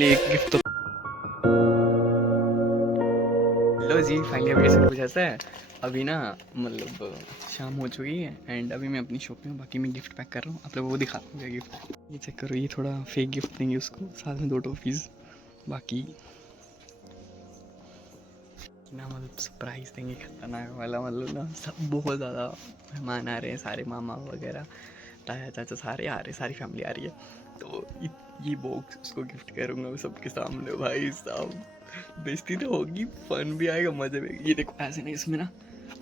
लिए गिफ्ट तो लो जी। फाइनली अभी ऐसा कुछ ऐसा है, अभी ना मतलब शाम हो चुकी है एंड अभी मैं अपनी शॉप में हूँ। बाकी मैं गिफ्ट पैक कर रहा हूँ, आप लोगों को दिखाता हूँ क्या गिफ्ट। ये चेक करो, ये थोड़ा फेक गिफ्ट देंगे उसको, साथ में 2 टॉफीज़। बाकी ना मतलब सरप्राइज़ देंगे खतरनाक वाला, मतलब ना सब बहुत ज़्यादा मेहमान आ रहे हैं, सारे मामा वगैरह, ताया चाचा सारे आ रहे हैं, सारी फैमिली आ रही है। तो ये बॉक्स उसको गिफ्ट करूँगा सबके सामने। भाई साहब बेइज्जती तो होगी, फन भी आएगा, मजे में। ये देखो ऐसे नहीं, इसमें ना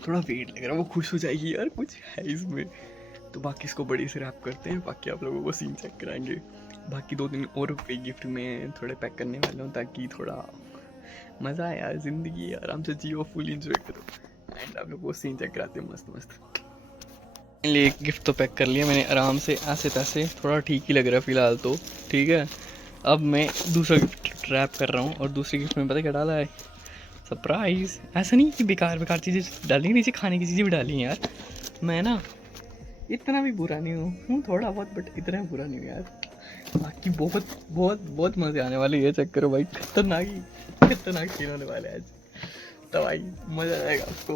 थोड़ा वेट लग रहा है, वो खुश हो जाएगी यार कुछ है इसमें। तो बाकी इसको बड़ी से रैप करते हैं, बाकी आप लोगों को सीन चेक कराएंगे। बाकी 2 दिन और फेक गिफ्ट में थोड़े पैक करने वाला हूँ, ताकि थोड़ा मज़ा आए यार, ज़िंदगी आराम से जियो, फुल इंजॉय करो। एंड आप लोगों को सीन चेक कराते हैं मस्त मस्त। एक गिफ्ट तो पैक कर लिया मैंने आराम से, ऐसे तैसे, थोड़ा ठीक ही लग रहा है फ़िलहाल तो, ठीक है। अब मैं दूसरा गिफ्ट रैप कर रहा हूँ, और दूसरे गिफ्ट में पता क्या डाला है, सरप्राइज़। ऐसा नहीं कि बेकार बेकार चीज़ें डाली, नीचे खाने की चीज़ें भी डाली हैं यार। मैं ना इतना भी बुरा नहीं हूँ, थोड़ा बहुत, बट इतना बुरा नहीं हूँ यार। बाकी बहुत बहुत बहुत मज़े आने वाले, ये चेक करो भाई, खतरनाक सीन होने वाले आज। तो भाई मज़ा आएगा आपको।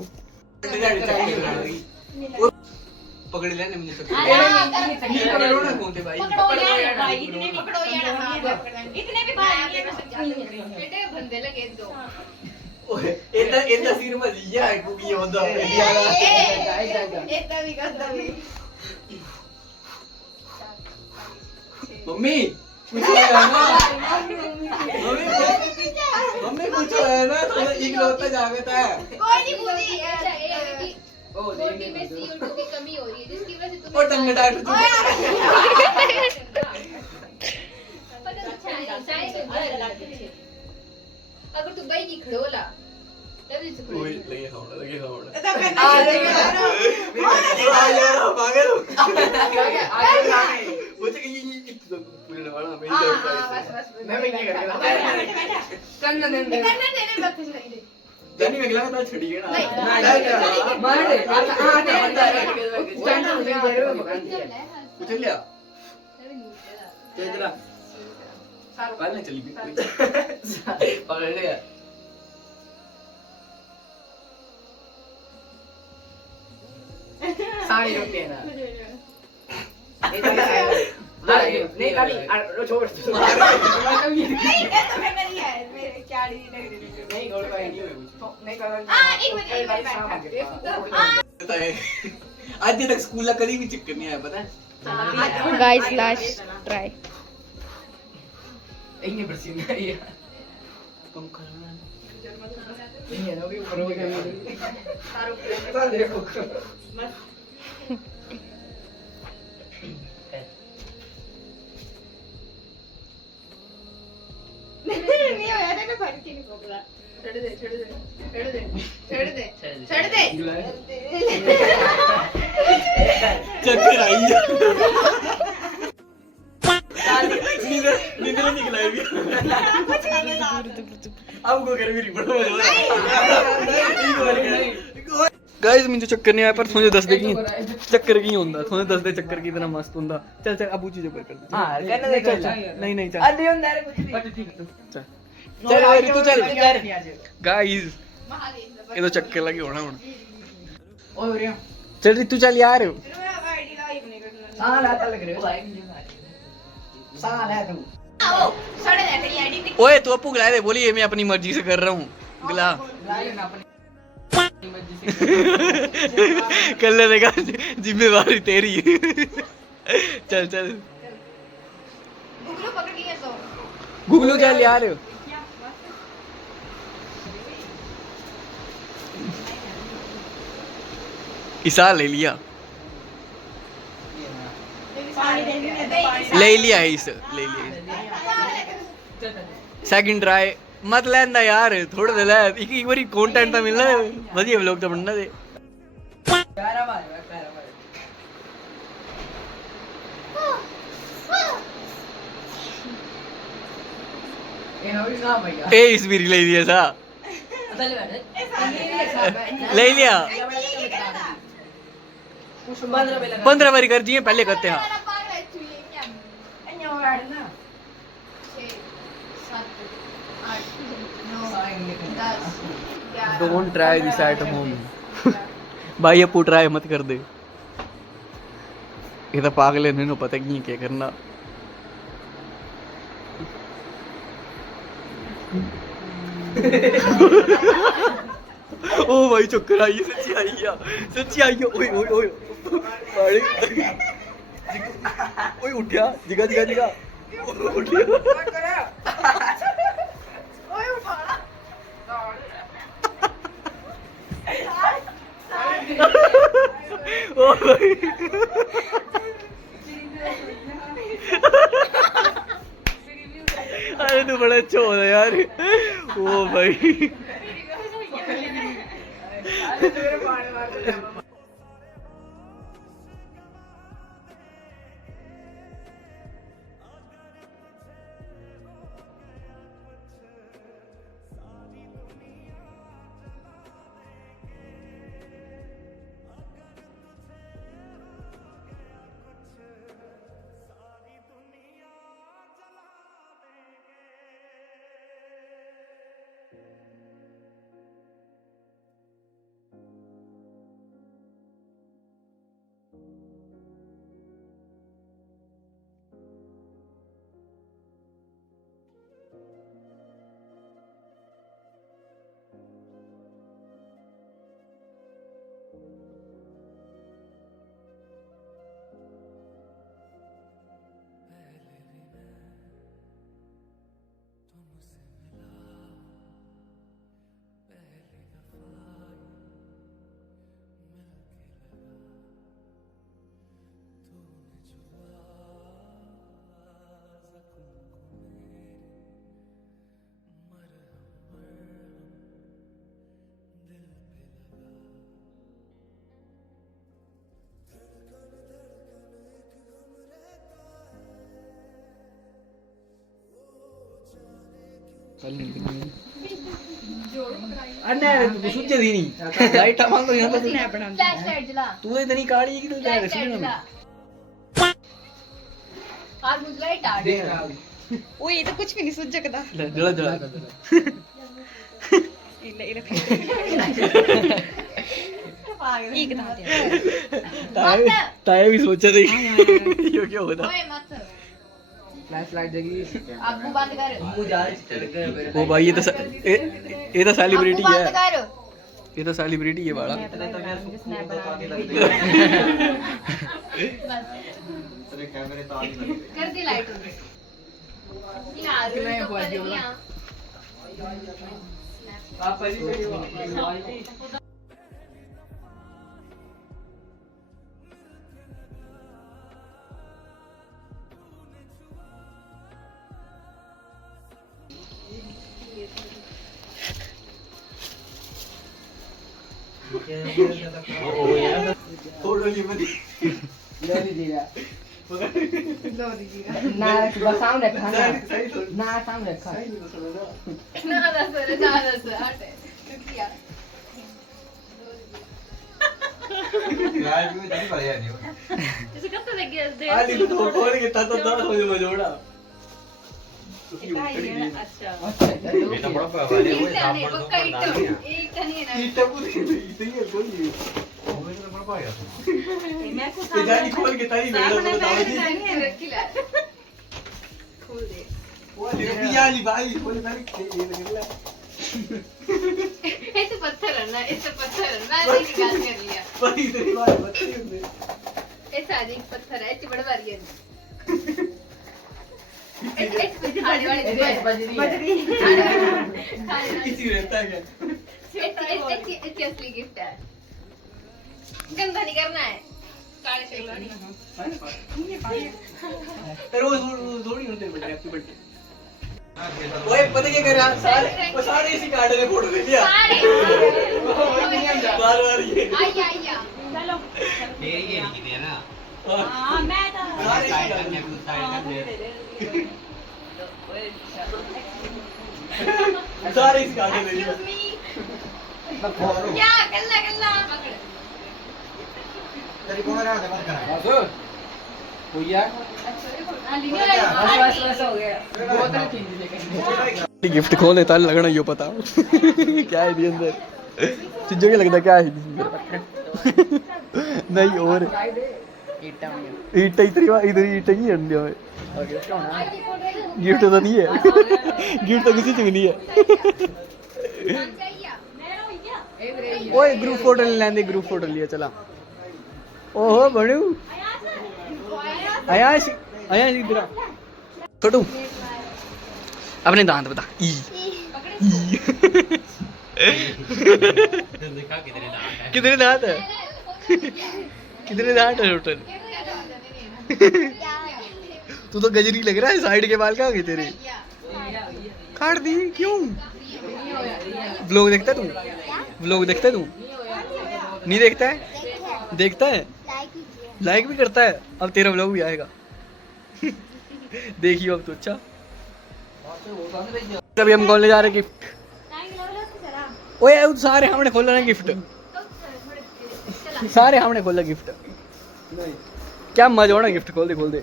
पकड़ लेने मुझे सब पकड़ो ना, कौन थे भाई, पकड़ो भाई, इतने पकड़ो यार, इतने भी भाई बेटे बंदे लगे दो। ओए इतना सिर में लिया है को ये बंदा इतना भी करता भी। मम्मी कुछ है ना, मम्मी कुछ है ना, थोड़ा इकलौता जागता है। कोई नहीं पूछी बॉडी में CO2 की कमी हो रही है, जिसकी वजह से तुम्हें और टंगे डॉक्टर अगर तू बाई की खड़ोला तब से खड़ोला लगे हावड़ा आ यार पागल मुझे ये पूरे वाला बस मैं नहीं करेगा करना देने मत जानी में गला तो छड़ी है ना मार दे कुछ लिया तेजरा सार पाल नहीं चली भी पकड़ ले यार। साड़ी रोक देना नहीं खाली छोड़ नहीं तो मैं नहीं है मेरे क्या नहीं गोल का नहीं नहीं कर आज तक स्कूल ला कभी भी चक्कर नहीं आया पता है गाइस लास्ट ट्राई इन्हें प्रसिद्ध है ये कम करना ये ना भी प्रोग्राम है सारो देखो मत नहीं आया था फर्क ही नहीं पड़ता। छड़ दे चक्कर आई नींद निकला है अब को कर भी रिपोर्ट गाइस मुझे चक्कर नहीं आया, पर थोड़े 10 देखी चक्कर की होंदा, थोड़े 10 दे चक्कर की इतना मस्त होंदा। चल चल अब चीज ऊपर कर दे। हां करने दे, चल नहीं नहीं चल अरे होंदा रे कुछ नहीं, ठीक है चल चल भाई तू चल गाइस ये तो चक्कर लगे होना हुन ओए रे चल रे तू चल यार हां लाता लग रहे हो भाई साल है तू आओ सड़े ले तेरी आईडी ओए तू अपू गला दे, बोली ये मैं अपनी मर्जी से कर रहा हूं गला लेना अपनी मर्जी से कर ले देगा, जिम्मेवारी तेरी चल चल गुगलू पकड़ लिया तो गुगलू चल यार इसा ले लिया इस ले लिया सेकंड ट्राई मत लेना यार, थोड़ा दे ले एक बारी कंटेंट तो मिलना वधिया व्लॉग तो बनना दे। ए इस भी ले लिया सा ले लिया 15 बारी कर दिए पहले करते हैं don't try this at home भाई, अपू ट्राई मत कर दे, ये तो पागल है, इन्हें पता नहीं क्या करना। ओ भाई चक्कर आई, सच्ची आई है, सच्ची आई है। ओए ओए ओए ओए उठा, जिगा जिगा जिगा उठा। ओ भाई अरे तू बड़ा अच्छा हो रहा यार। ओ भाई सुच्चे दी नहीं लाइट मांग तो यहां तो फ्लैश लाइट जला तू इतनी काली की तो जाएगा सुनना हां मुझे लाइट आ दे। ओए ये तो कुछ भी नहीं सूझ सकता। जला जला इले एक ताए भी सोचा थे ये क्या होता। ओए मत फ्लैश लाइट जगी आपको बंद कर मुंह जा रहे ओ भाई ये तो सेलिब्रिटी है, बंद कर ये तो सेलिब्रिटी है बड़ा। कर दी लाइट यार आप पहले फोटो नहीं बनी ले लीजिएगा लो दीजिएगा ना बस सामने रखा ना सामने रखा ना दस हट किया यार भी नहीं पड़ेगा नहीं इसे कब तक दे आली को तो खोल के ता हो मजोड़ा अच्छा बेटा बड़ा पावा है वो काम पर तो एक नहीं ना इतना पूरी इतनी खोल दी वो तो बड़ा पाया मैं को ये जानी खोल के तारी बेड़ा तो बताओ जी नहीं रखिला खोल दे वो ये आली भाई खोल तारी ये निकला ऐसे पत्थर है ना, ऐसे पत्थर है ना, मैंने निकाल कर लिया पर इतनी बार बच्चे होते ऐसा आज एक पत्थर है ऐसे बड़ा बारी है ऐसे खाने वाले बजरी किसी रहता है क्या ऐसे असली गिफ्ट है गंदा नहीं करना है काले शेरवानी रोज थोड़ी होते हैं हैप्पी बर्थडे। ओए पता क्या कर रहा वो सारे इसी कार्ड में फोटो ले लिया बार ये आइया चलो तेरी ये नहीं दे ना हां मैं तो सारे इसी साइड कार्ड करने में को साइड कर दे सारे इसी कार्ड में ले लिया क्या कल्ला पकड़ तेरी कौन रहा है बात करा बस हो गया अच्छा लियो बस हो गया बोतल खींच लेके गिफ्ट खोल देता लगना यो पता क्या है अंदर चीजों के लगता क्या है नहीं और ईट इधर ईट ही अंडे में गिफ्ट तो नहीं है गिफ्ट तो किसी चीज नहीं है ओए ग्रुप फोटो ले लेंगे ग्रुप फोटो लिया चला ओहो बनू आयाश आयाश इधर छोटू अपने दांत बता ई कितने दांत है कितने दांत है टोटल तू तो गजरी लग रहा है साइड के बाल कहाँ गए तेरे काट दी क्यों व्लॉग देखता तू व्लॉग देखता तू नहीं देखता है देखता है लाइक भी करता है अब तेरा व्लॉग भी आएगा देखियो अब तो अच्छा अभी हम कॉलेज जा रहे गिफ्ट ओए सारे हमने खोला ना गिफ्ट सारे हमने खोला गिफ्ट क्या मजा होना गिफ्ट खोल दे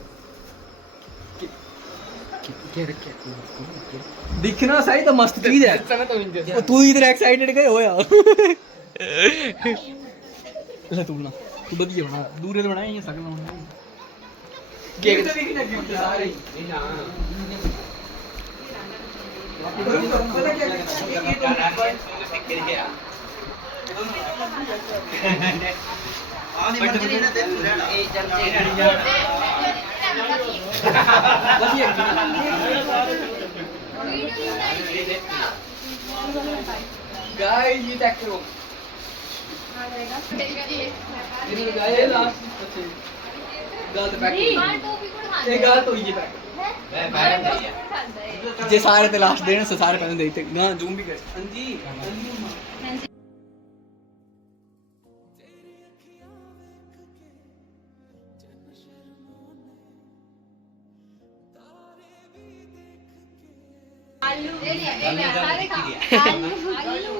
दिखना सही तो मस्त चीज है तू इधर एक्साइटेड गए हो यार ले तू ना तू बढ़िया बना दूर से बनाया ये सकना केक तो दिखना गिफ्ट सारे गाइस ये चेक करो ये लास्ट गाल पैक ये गाल तो ये पैक जे सारे ते लास्ट देने से सारे पहले देते ना जूम भी कर अंजी आलू ले लिया सारे खा आलू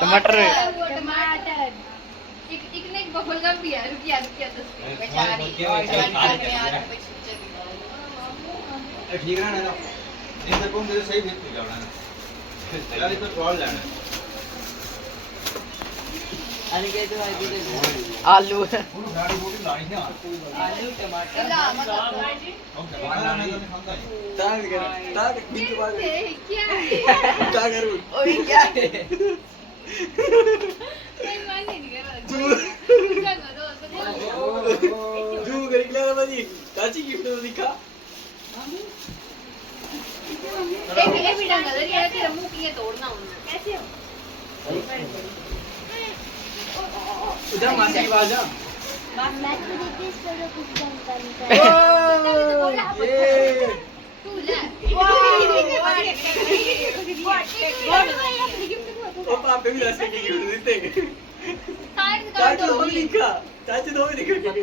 टमाटर एक ने एक बबल गम भी है रुकिया बेचारी ठीक है ना इधर को मुझे सही भेज दिया ना अभी तो ट्रॉल लेना अनिकेत भाई दे आलू गाड़ी बोटी लानी है आलू टमाटर ताक बिंदु बात क्या है क्या करूं ओए क्या है नहीं मान नहीं कर रहा जू कर के लाना मजी चाची गिफ्ट तो दिखा एक भी डंगा दे यार तेरा मुंह किए तोड़ना उन्होंने कैसे हो उधर मासी की आवाज आ मैं तो देखी इस पर कुछ जानता नहीं ये तू ले ओ पापे भी रस के गिफ्ट देते चाची दो लिखा चाची दो भी दिखा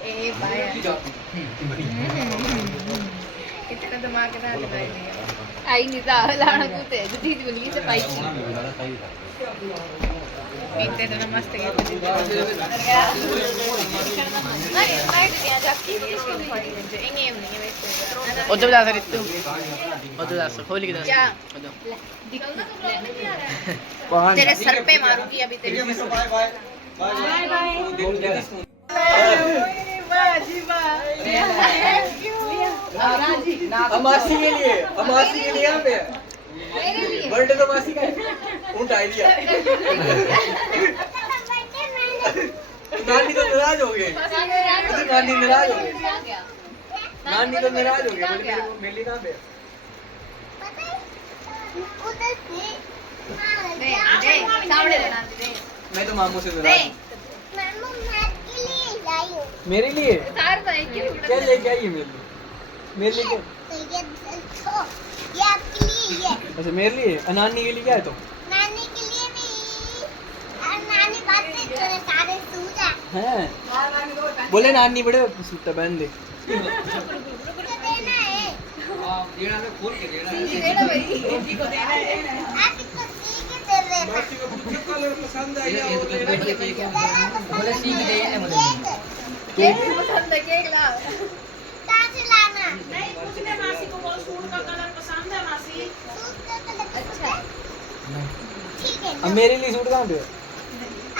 ए भाई कितना दिमाग ना लगाई आई नहीं था लाना कुते दीदी बोली से पाई पीते तो मस्त गए नहीं मैं दिया जाके इसको थोड़ी देर इंगे नहीं वैसे उधर जा सकते तू उधर जा सकते खोल के जा क्या तेरे सर पे मारूंगी अभी तेरे बाय बाय बाय बाय अमासी के लिए यहाँ पे बर्थडे तो मासी का उठ आइडिया नानी तो नाराज हो गए नानी नाराज हो गए नानी तो नाराज हो गए मेली कहाँ पे सामने देना दे मैं तो मामू से नाराज मेरे लिए सार भाई क्या लेके आई है मेरे लिए क्या ये आपके लिए अच्छा मेरे लिए नानी के लिए क्या है तो नानी के लिए भी और नानी बात से थोड़े सारे सूट हैं बोले नानी बड़े सूट पहन दे देना है देना में खोल के देना है देना भाई किसी को देना है आप इसको सीख दे रहे हैं कलर पसंद आई बोले सीख दे ना मुझे केक पसंद है, केक लाओ। कहाँ से लाना? नहीं पूछने मासी को बहुत सूट का कलर पसंद है मासी। सूट का कलर अच्छा ठीक है। अब मेरे लिए सूट कहाँ पे?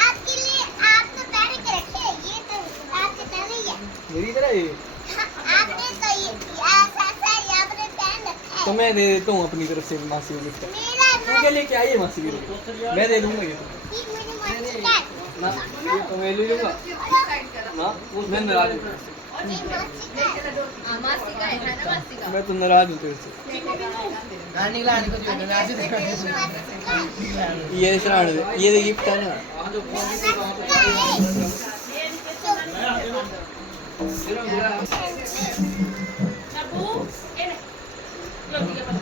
आपके लिए आप तो पहन के रखे, ये तो आपसे पहले ही है। मेरी तरह ही। हाँ, आपने तो ये ऐसा आपने पहन रखा है। तो मैं दे देता हूँ अपनी तरफ से मासी को गिफ्ट। मेरा तू के लिए क्या है मासी के लिए? मैं दे दूंगा ये तो। ये मेरी मासी का है। ना ये तो मैं ले लूंगा ना, मैं नाराज हूँ। ये मासी का है। मासी का है ना, मासी का। मैं तो नाराज हूँ तेरे से। ये मासी का है। ये सराहन दे, ये तो गिफ्ट है ना। नबू ये ले लो दिया बना।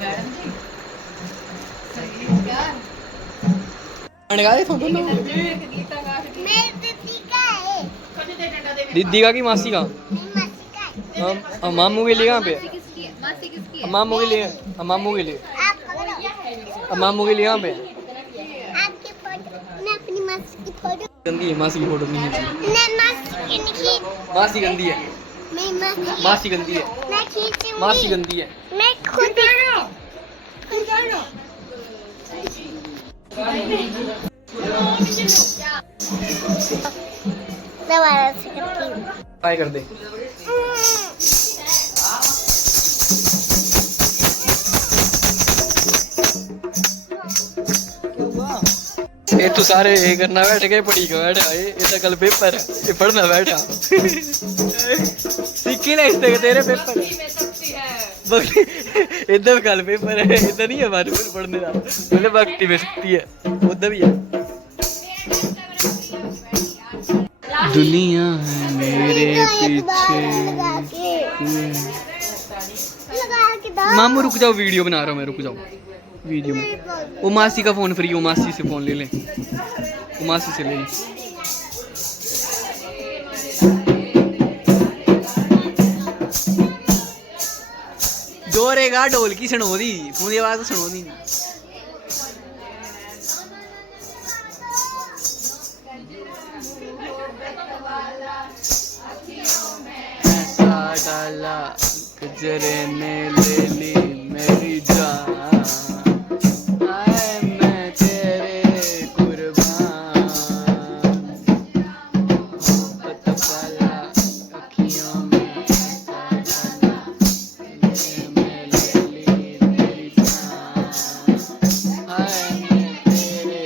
मैडम जी संगीत यार अनगा दे तुम दोनों। गीता का मेरी दीदी का है। कभी दे डंडा दे दीदी का की मासी का? मेरी मासी का है। मामू के लिए कहाँ पे? मासी किसकी है? मासी किसकी है? मामू के लिए, मामू के लिए, आप पकड़ो। मामू के लिए कहाँ पे? आपकी फोटो, मैं अपनी मासी की फोटो, गंदी है मासी की फोटो नहीं खींची। मैं मासी की नहीं खींच, मासी गंदी है, मेरी मासी, मासी गंदी है, मैं खींचूंगी। मासी गंदी है। मैं खुद दोबारा से करती हूँ। ट्राई कर दे। ये तो सारे ये करना बैठ गए, पढ़ी का बैठा, ये तो कल पेपर है, ये पढ़ना बैठा। सीखी ना इससे तेरे पेपर इधर कल पेपर है, इधर नहीं है हमारे पढ़ने का, मतलब भक्ति में सकती है उधर भी है। दुनिया है मेरे पीछे। मामू रुक जाओ, वीडियो बना रहा हूँ मैं, रुक जाओ वीडियो में। वो मासी का फोन फ्री, वो मासी से फोन ले ले, वो मासी से ले ले। जोरेगा ढोल की सुनो दी, फोन की आवाज सुनो दी। ऐसा डाला गजरे ने ले ली मेरी जान, आए मैं तेरे कुर्बान, मोहब्बत वाला अखियों में ऐसा डाला गजरे में ले ली मेरी जान, आए मैं तेरे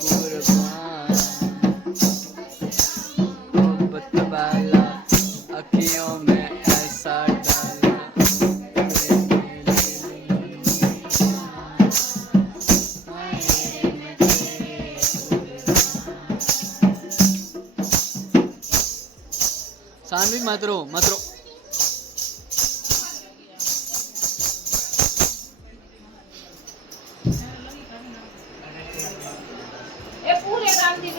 कुर्बान। सानवी मत रो, मत रो। ये पूरे काम दी